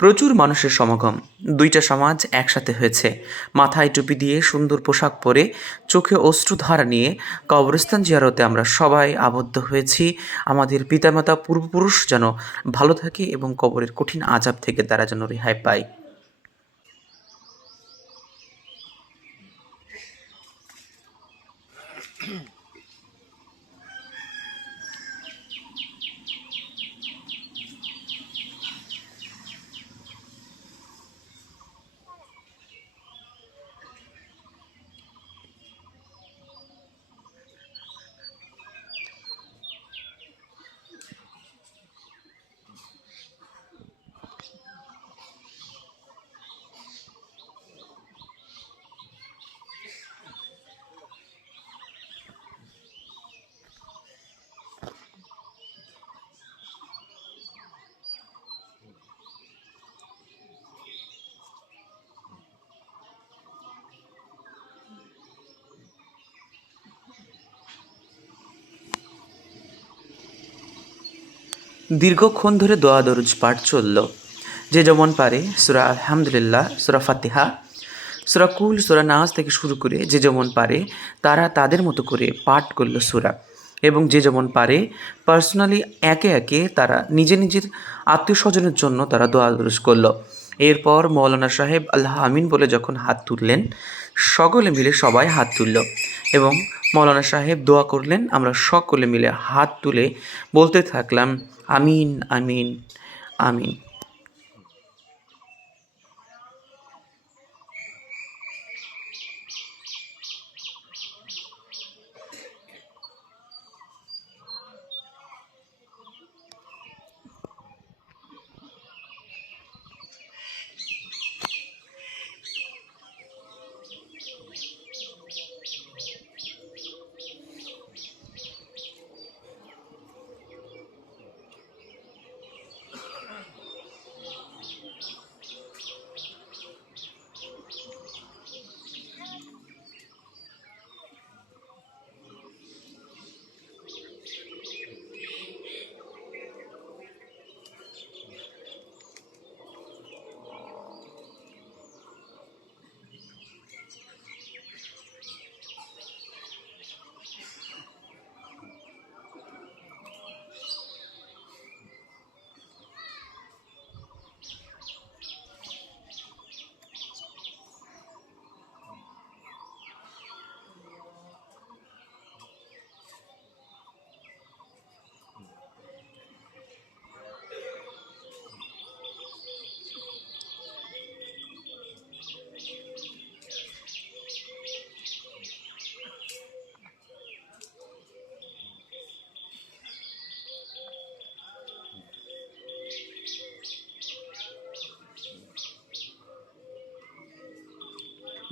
প্রচুর মানুষের সমাগম। দুইটা সমাজ একসাথে হয়েছে। মাথায় টুপি দিয়ে সুন্দর পোশাক পরে চোখে অশ্রুধারা নিয়ে কবরস্থান জিয়ারতে আমরা সবাই আবদ্ধ হয়েছি। আমাদের পিতামাতা পূর্বপুরুষ যেন ভালো থাকে এবং কবরের কঠিন আজাব থেকে তারা যেন রেহাই পায়। দীর্ঘক্ষণ ধরে দোয়া দরুজ পাঠ চলল। যে যেমন পারে, সুরা আলহামদুলিল্লাহ, সুরা ফাতিহা, সুরা কুল, সুরা নাজ থেকে শুরু করে যে যেমন পারে, তারা তাদের মতো করে পাঠ করল সুরা। এবং যে যেমন পারে পার্সোনালি একে একে তারা নিজে নিজের আত্মীয় স্বজনের জন্য তারা দোয়া দরুজ করল। এরপর মৌলানা সাহেব আল্লাহ আমিন বলে যখন হাত তুললেন, সকলে মিলে সবাই হাত তুলল এবং মৌলানা সাহেব দোয়া করলেন আমরা সকলে মিলে হাত তুলে বলতে থাকলাম আমিন আমিন আমিন।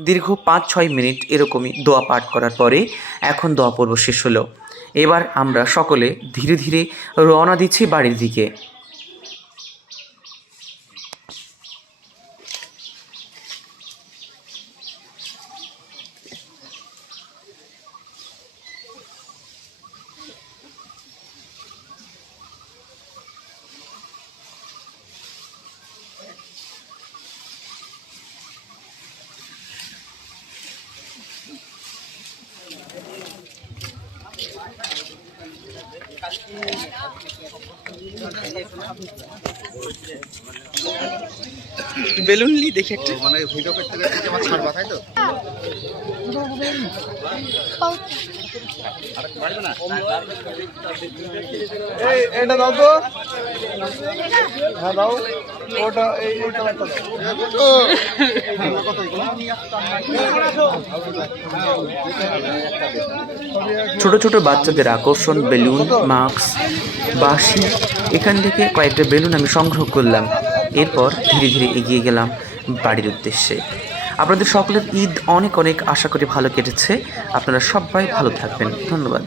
দীর্ঘ পাঁচ ছয় মিনিট এরকমই দোয়া পাঠ করার পরে এখন দোয়া পর্ব শেষ হলো। এবার আমরা সকলে ধীরে ধীরে রওনা দিচ্ছি বাড়ির দিকে। বেলুন লি দেখি একটা। মানে ভিডিও করতে গেলে আমার ছাড়বা তাই তো? হ্যাঁ ছোট ছোট বাচ্চাদের আকর্ষণ, বেলুন, মাস্ক, বাঁশি, এখান থেকে কয়েকটা বেলুন আমি সংগ্রহ করলাম। এরপর ধীরে ধীরে এগিয়ে গেলাম বাড়ির উদ্দেশ্যে। আপনাদের সকলের ঈদ অনেক অনেক আশা করি ভালো কেটেছে। আপনারা সবাই ভালো থাকবেন। ধন্যবাদ।